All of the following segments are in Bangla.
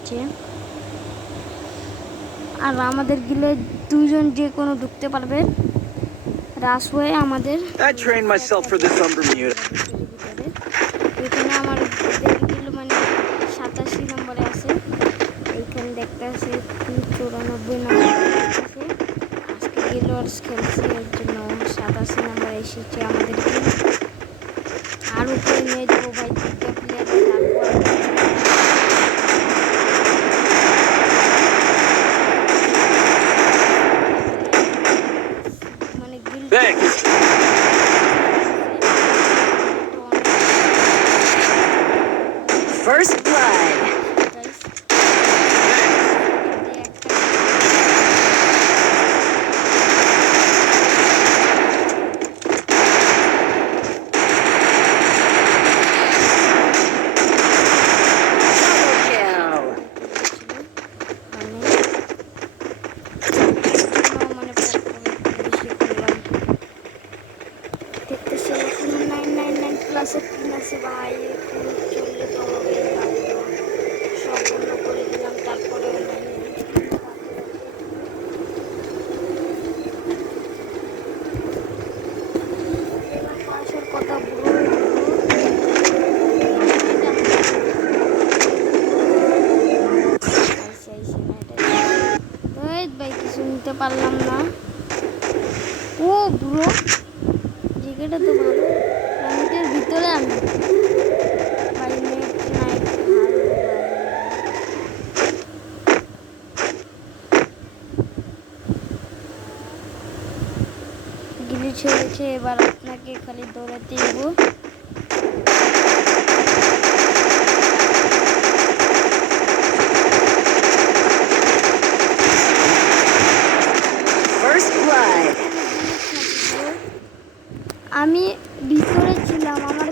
হয়েছে। আর আমাদের গিলে দুজন যে কোনো ঢুকতে পারবে। রাস হয়ে আমাদের এখানে আমার গিল মানে 87 নম্বরে আছে। এইখানে দেখতে আছে 94 নম্বরে আছে। আজকে গিলোয়ার্স খেলছি, এর জন্য 87 নম্বরে এসেছে আমাদের গিল। আর উপরে নিয়ে যাবো ভাই তিনটা প্লেয়ার। মানে গিল First blood. পারলাম না। ও ব্রো জায়গাটা তো ভালো, প্ল্যানেটের ভিতরে আমি ভাই নেট নাই গিলি ছেড়েছে। এবার আপনাকে খালি দৌড়াতে যাবো। আমি ভিতরে ছিলাম, আমার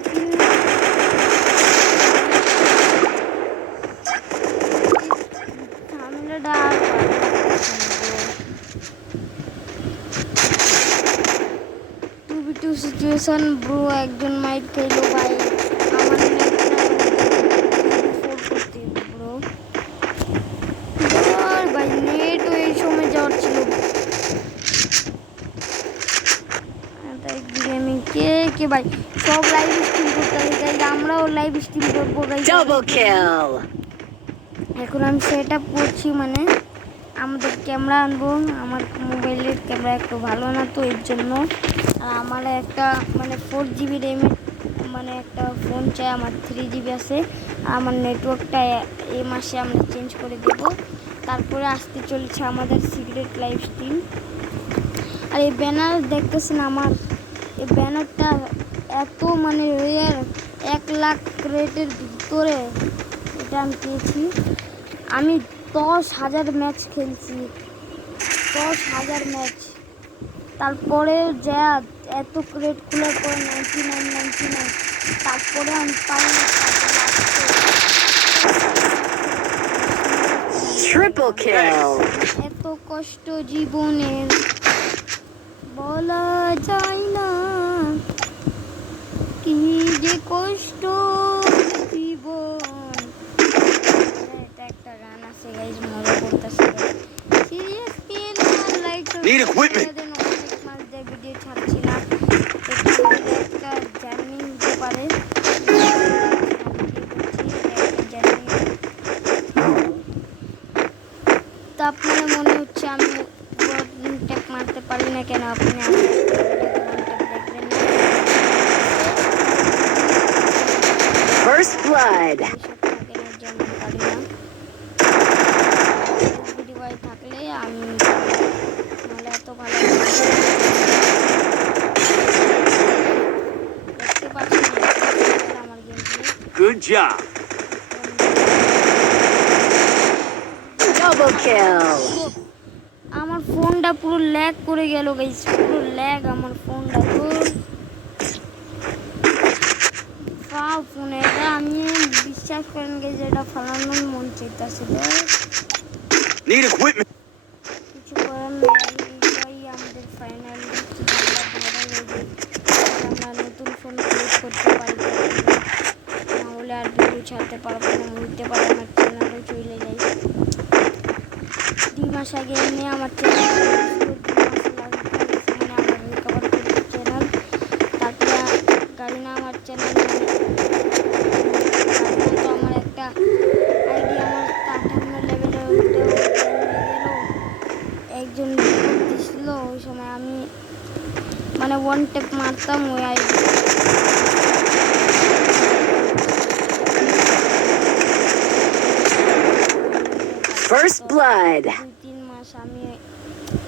ঝামেলাটা আর টু সিচুয়েশন ব্রো। একজন মাইট খেলো ভাই, আমার ব্রো ভাই নেট এই সময় যাওয়ার ছিল। কে ভাই সব লাইভ স্ট্রিম করতে হবে, আমরাও লাইভ স্ট্রিম করবো। এখন আমি সেট আপ করছি, মানে আমাদের ক্যামেরা আনবো। আমার মোবাইলের ক্যামেরা একটু ভালো না, তো এর জন্য। আর আমার একটা মানে 4 GB র্যামের মানে একটা ফোন চাই। আমার 3 GB আছে। আমার নেটওয়ার্কটা এই মাসে আমরা চেঞ্জ করে দেব। তারপরে আসতে চলেছে আমাদের সিক্রেট লাইভ স্ট্রিম। আর এই ব্যানার দেখতেছেন, আমার এই ব্যানারটা এত মানে রেয়ার, 1 লাখ রেটের ভিতরে এটা আমি পেয়েছি। আমি 10,000 ম্যাচ খেলছি, 10,000 ম্যাচ। তারপরে যা এত ক্রেট খোলার পরে 99, তারপরে আমি পাই না। Triple kill. এত কষ্ট জীবনের বলা যায় না, কি যে কষ্ট জীবন। এটা একটা গান আছে গাইস, মজা করতেছে। সিরিয়াসলি লাইক ভিডিও ছাড়ছি না, একটা জার্নি দিতে পারে। তো আপনার মনে হচ্ছে আমি ট্যাপ মারতে পারি না কেন? আপনি First blood. থাকলে আমি এত ভালো দেখতে পাচ্ছি আমার game. Good job. Double kill. আমার ফোনটা পুরো ল্যাগ করে গেল গাইস, পুরো ল্যাগ আমার ফোনটা। তো ফোন এটা আমি বিশ্বাস করেন গাইস, এটা ফালানোর মন চাইতেছে। কিছু করার নেই, এটাই আমাদের ফাইনাল। আমরা নতুন ফোন ক্রিয়েট করতে পারি, নাহলে আর ভিডিও ছাড়তে পারবো না, উঠতে পারবো না, চ্যানেলও চলে যায়। মাস আগে এমনি আমার চ্যানেল মানে আমার রিকভার করি চ্যানেল। তারপরে গাড়িনা আমার চ্যানেল তো আমার একটা আইডিয়া আমার 58 লেভেলে উঠেও গেল। একজন রিপোর্ট দিছিল, ওই সময় আমি মানে ওয়ান টেপ মারতাম ওই আইডি। First blood. 2-3 মাস আমি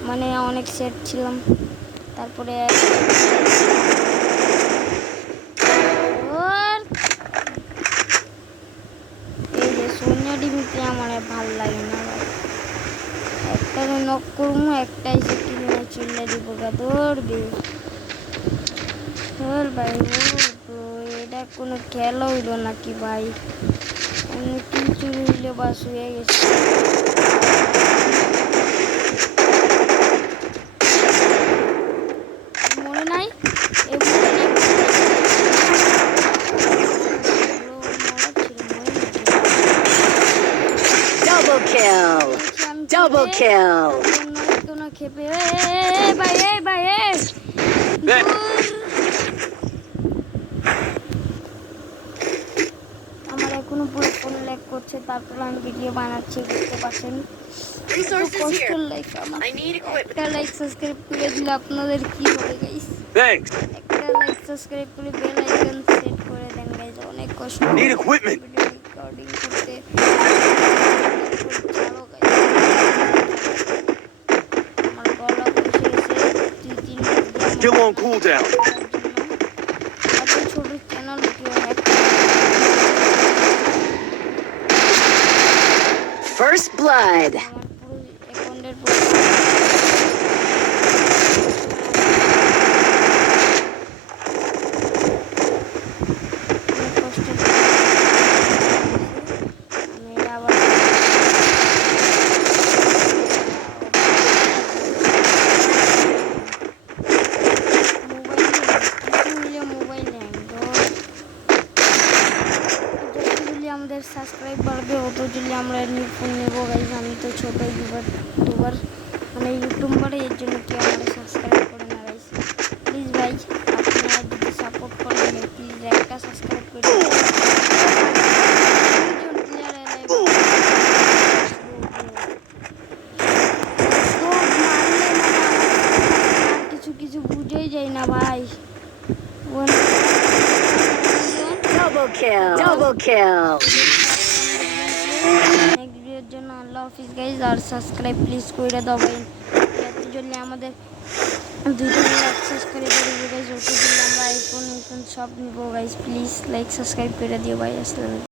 মানে অনেক সেট ছিলাম। তারপরে এই যে শূন্য ডিমিতে আমার ভাল লাগে না ভাই। একটা নক করবো, একটাই সে কিনে চলে দিব গা দৌড়বে। ভাই এটা কোনো খেলা হইলো নাকি ভাই? এমনি কি চুরি হইলে বাস হয়ে গেছে। মনে নাই এ মনে নেই। Double kill. Double kill. কোনো খেপে ভাই ভাই আমার এখনো পুরো ফোন ল্যাগ করছে, তারপর আমি ভিডিও বানাচ্ছি, বুঝতে পারছেন। কষ্টের লাইফ আমার। একটা লাইক সাবস্ক্রাইব করে দিলে আপনাদের কি হবে গাইস? Thanks. একটা লাইক সাবস্ক্রাইব করে বেল আইকন সেট করে দেন গাইস। অনেক কষ্ট Need equipment. ভিডিও রেকর্ডিং করতে। চলো গাইস, আমার গলা বসে গেছে 2-3 Still on cooldown. এত ছোট চ্যানেল কেউ হ্যাক First blood. আমার পুরো অ্যাকাউন্টের পুরো অনেক কষ্ট আমি এটা আবার মোবাইল যতগুলি আমাদের সাবস্ক্রাইব বাড়বে অতগুলি আমরা নিউ ফোন নেবো গাইজ। আমি তো ছোট ইউটিউবার মানে ইউটিউবার, এর জন্য কেউ আমাদের সাবস্ক্রাইব করে না গাইজ। প্লিজ ভাই আপনারা যদি সাপোর্ট করেন প্লিজ একটা সাবস্ক্রাইব করে কিছু কিছু বুঝেই যায় না ভাই। Double kill. Double kill. Next ভিডিওর জন্য আল্লাহ হাফিজ গাইজ। আর সাবস্ক্রাইব প্লিজ করে দাও ভাই। এত জলদি আমাদের 2 লাখ সাবস্ক্রাইব করে দিও গাইজ। অত জলদি আমরা আইফোন সব নিবো গাইজ। প্লিজ লাইক সাবস্ক্রাইব করে দিও ভাই। আসসালামু আলাইকুম।